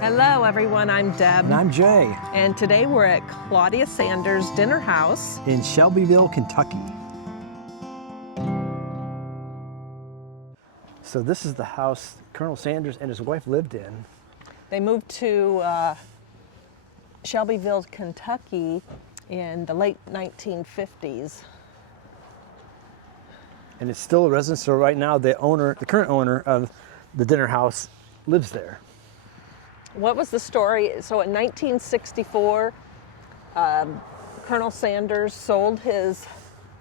Hello everyone, I'm Deb. And I'm Jay. And today we're at Claudia Sanders Dinner House in Shelbyville, Kentucky. So this is the house Colonel Sanders and his wife lived in. They moved to Shelbyville, Kentucky in the late 1950s. And it's still a residence, so right now the current owner of the dinner house lives there. What was the story? So in 1964, Colonel Sanders sold his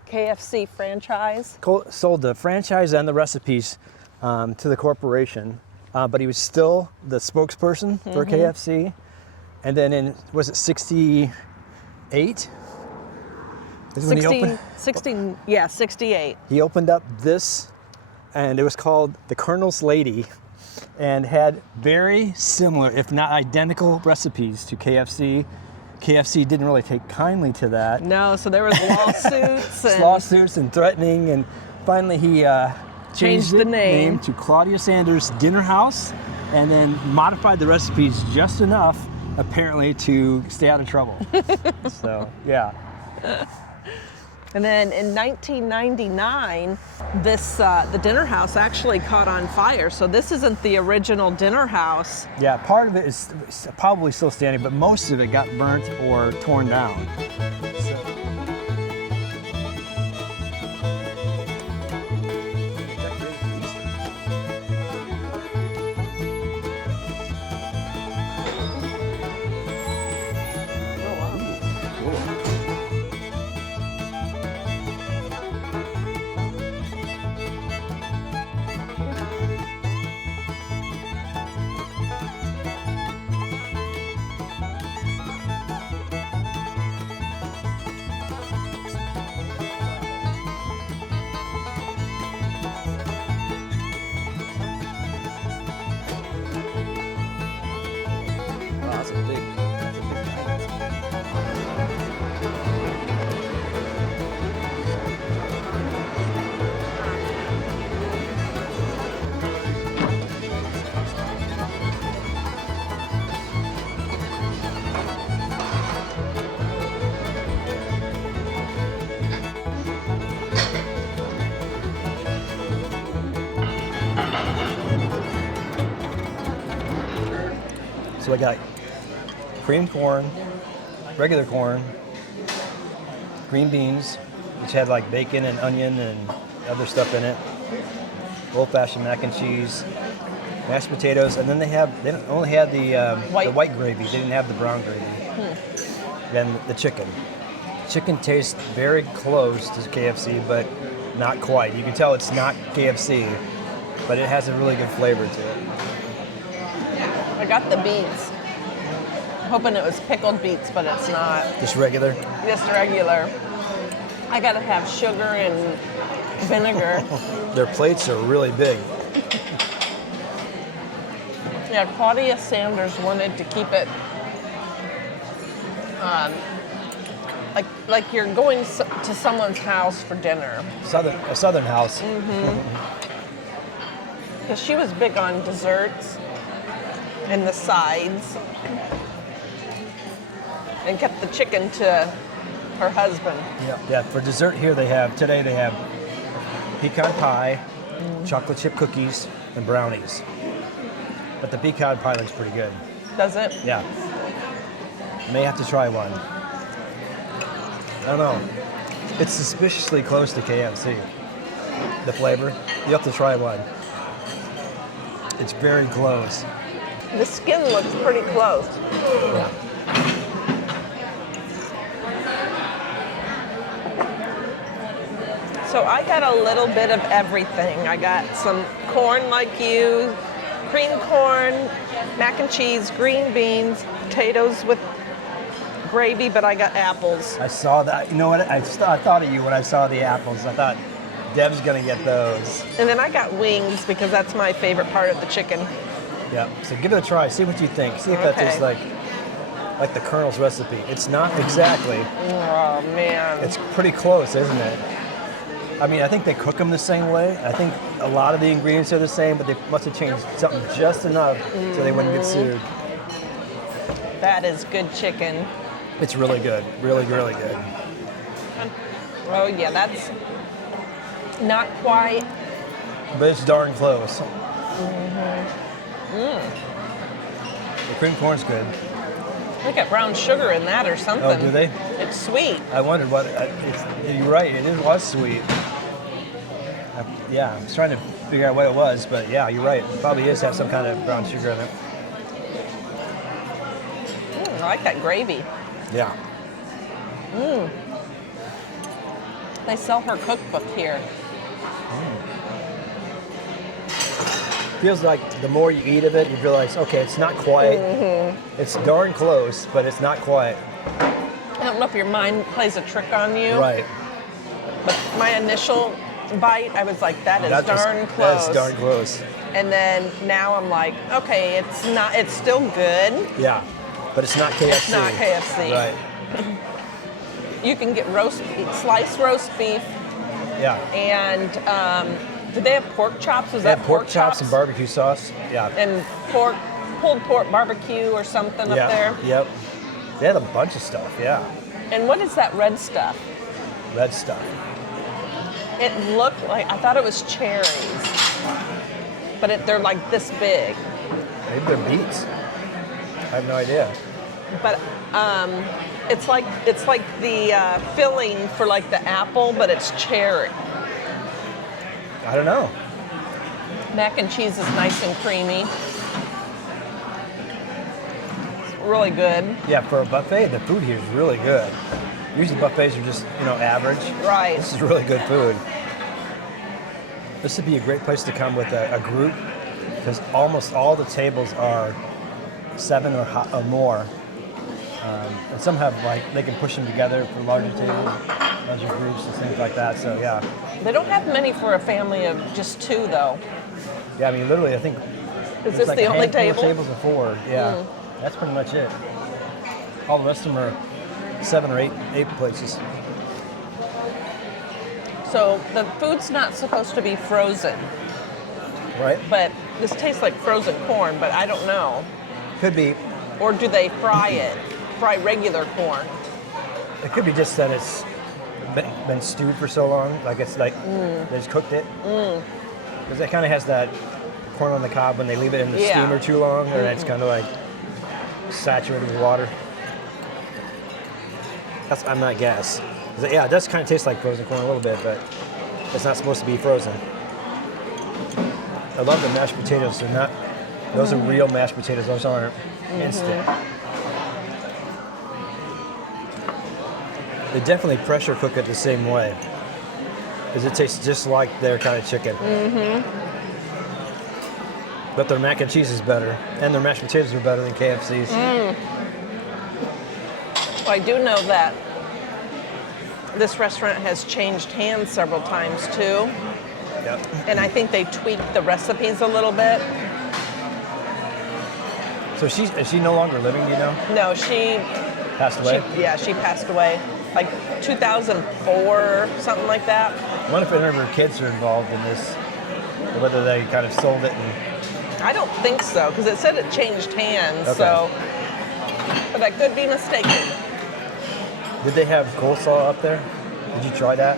KFC franchise. Sold the franchise and the recipes to the corporation, but he was still the spokesperson for KFC. And then in, was it 68? 68. He opened up this, and it was called the Colonel's Lady, and had very similar, if not identical, recipes to KFC. KFC didn't really take kindly to that. No, so there was lawsuits. Lawsuits and threatening, and finally he changed the name to Claudia Sanders Dinner House, and then modified the recipes just enough, apparently, to stay out of trouble. So, yeah. And then in 1999, the dinner house actually caught on fire. So this isn't the original dinner house. Yeah, part of it is probably still standing, but most of it got burnt or torn down. That's a big So I got creamed corn, regular corn, green beans, which had like bacon and onion and other stuff in it, old-fashioned mac and cheese, mashed potatoes, and then they only had the white gravy. They didn't have the brown gravy. Then the chicken. Chicken tastes very close to KFC, but not quite. You can tell it's not KFC, but it has a really good flavor to it. I got the beets. Hoping it was pickled beets, but it's not. Just regular? Just regular. I gotta have sugar and vinegar. Their plates are really big. Yeah, Claudia Sanders wanted to keep it like you're going to someone's house for dinner. A southern house. Because she was big on desserts and the sides, and kept the chicken to her husband. Yeah. For dessert here today they have pecan pie, chocolate chip cookies, and brownies. But the pecan pie looks pretty good. Does it? Yeah. May have to try one. I don't know. It's suspiciously close to KFC. The flavor. You have to try one. It's very close. The skin looks pretty close. Yeah. So I got a little bit of everything. I got some corn like you, cream corn, mac and cheese, green beans, potatoes with gravy, but I got apples. I saw that. You know what? I thought of you when I saw the apples. I thought, Deb's gonna get those. And then I got wings because that's my favorite part of the chicken. Yeah, so give it a try. See what you think. See if that tastes like the Colonel's recipe. It's not exactly. Oh, man. It's pretty close, isn't it? I mean, I think they cook them the same way. I think a lot of the ingredients are the same, but they must have changed something just enough so they wouldn't get sued. That is good chicken. It's really good. Really, really good. Oh yeah, that's not quite. But it's darn close. The cream corn's good. They got brown sugar in that or something. Oh, do they? It's sweet. I wondered what. You're right. Was sweet. I was trying to figure out what it was, but yeah, you're right. It probably is have some kind of brown sugar in it. I like that gravy. Yeah. They sell her cookbook here. Feels like the more you eat of it, you realize, okay, it's not quite. It's darn close, but it's not quite. I don't know if your mind plays a trick on you. Right. But my initial bite, I was like, that is darn close. That's darn close. And then now I'm like, okay, it's still good. Yeah, but it's not KFC. It's not KFC. Right. You can get sliced roast beef. Yeah. And did they have pork chops? Was They that had pork chops and barbecue sauce. Yeah. And pulled pork barbecue or something up there? Yep. They had a bunch of stuff, yeah. And what is that red stuff? Red stuff. It looked like, I thought it was cherries. But they're like this big. Maybe they're beets. I have no idea. But it's like the filling for like the apple, but it's cherry. I don't know. Mac and cheese is nice and creamy. It's really good. Yeah, for a buffet, the food here is really good. Usually buffets are just, average. Right. This is really good food. This would be a great place to come with a group because almost all the tables are 7 or more. And some have they can push them together for larger tables, larger groups and things like that. So yeah. They don't have many for a family of just 2 though. Yeah, I mean literally I think is this the only table? Tables of 4, yeah. That's pretty much it. All the rest of them are 7 or 8 places. So the food's not supposed to be frozen. Right. But this tastes like frozen corn, but I don't know. Could be. Or do they fry it? Fry regular corn? It could be just that it's been stewed for so long, like it's like they just cooked it. Because it kind of has that corn on the cob when they leave it in the steamer too long, and it's kind of like saturated with water. I might guess. Yeah, it does kind of taste like frozen corn a little bit, but it's not supposed to be frozen. I love the mashed potatoes. They're not. Those are real mashed potatoes. Those aren't instant. They definitely pressure cook it the same way, because it tastes just like their kind of chicken. But their mac and cheese is better, and their mashed potatoes are better than KFC's. Well, I do know that this restaurant has changed hands several times too. Yep. And I think they tweaked the recipes a little bit. So is she no longer living, do you know? No, she Passed away? She passed away. Like 2004, something like that. I wonder if any of her kids are involved in this, or whether they kind of sold it and... I don't think so, because it said it changed hands, Okay. so... But I could be mistaken. Did they have coleslaw up there? Did you try that?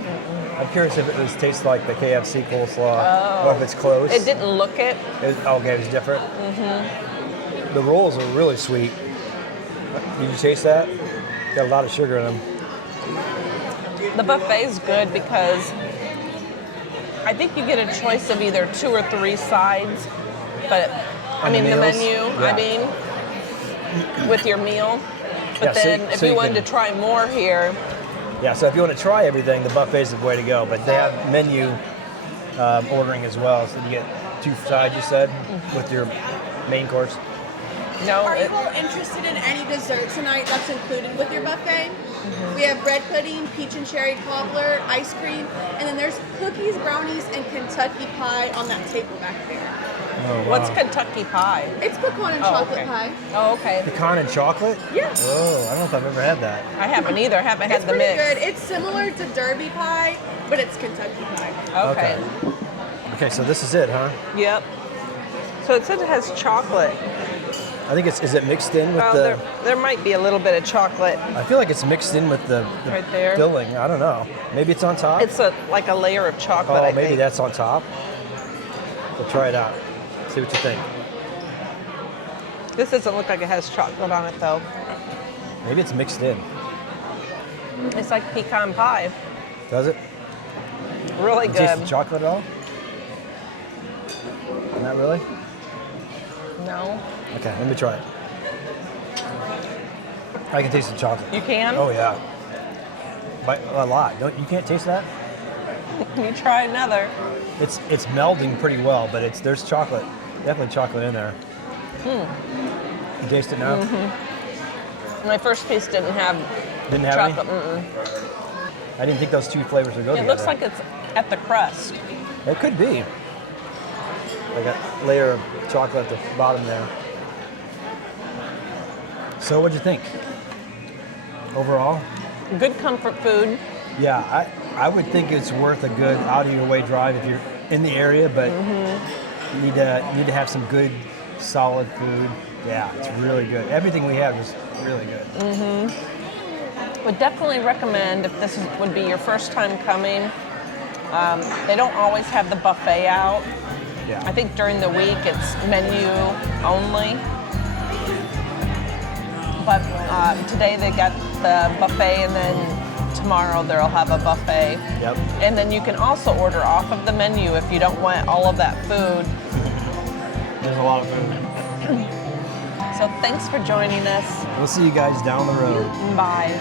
I'm curious if it tastes like the KFC coleslaw, or if it's close. It didn't look it. It was different? The rolls are really sweet. Did you taste that? Got a lot of sugar in them. The buffet is good because I think you get a choice of either 2 or 3 sides, but the meals? menu, Yeah. with your meal. But Yeah, then so if you you wanted can- to try more here, Yeah, so if you want to try everything, the buffet's the way to go. But they have menu ordering as well. So you get 2 sides, you said, with your main course. Are you all interested in any dessert tonight that's included with your buffet? We have bread pudding, peach and cherry cobbler, ice cream, and then there's cookies, brownies, and Kentucky pie on that table back there. Oh, wow. what's Kentucky pie? It's pecan and chocolate pie. Oh, okay. Pecan and chocolate? Yeah. Oh, I don't know if I've ever had that. I haven't either. I haven't It's had the pretty mix. good. It's similar to Derby pie, but it's Kentucky pie. Okay. Okay, so this is it, huh? Yep. So it says it has chocolate. I think is it mixed in with Oh, the? there might be a little bit of chocolate. I feel like it's mixed in with the Right there. filling. I don't know. Maybe it's on top. It's like a layer of chocolate, oh, I maybe think. that's on top. So try it out. See what you think. This doesn't look like it has chocolate on it, though. Maybe it's mixed in. It's like pecan pie. Does it? Really You taste the good. chocolate at all? Not really? No? Okay, let me try it. I can taste the chocolate. You can? Oh yeah. By a lot. You can't taste that? You try another. It's melding pretty well, but there's chocolate. Definitely chocolate in there. You taste it now? My first piece didn't have Didn't have chocolate. any? I didn't think those two flavors would go It together. looks like it's at the crust. It could be. Like a layer of chocolate at the bottom there. So what'd you think? Overall? Good comfort food. Yeah, I would think it's worth a good out of your way drive if you're in the area, but you need to have some good solid food. Yeah, it's really good. Everything we have is really good. Would definitely recommend if this would be your first time coming. They don't always have the buffet out. Yeah. I think during the week it's menu only. But today they got the buffet, and then tomorrow they'll have a buffet. Yep. And then you can also order off of the menu if you don't want all of that food. There's a lot of food. So thanks for joining us. We'll see you guys down the road. Bye.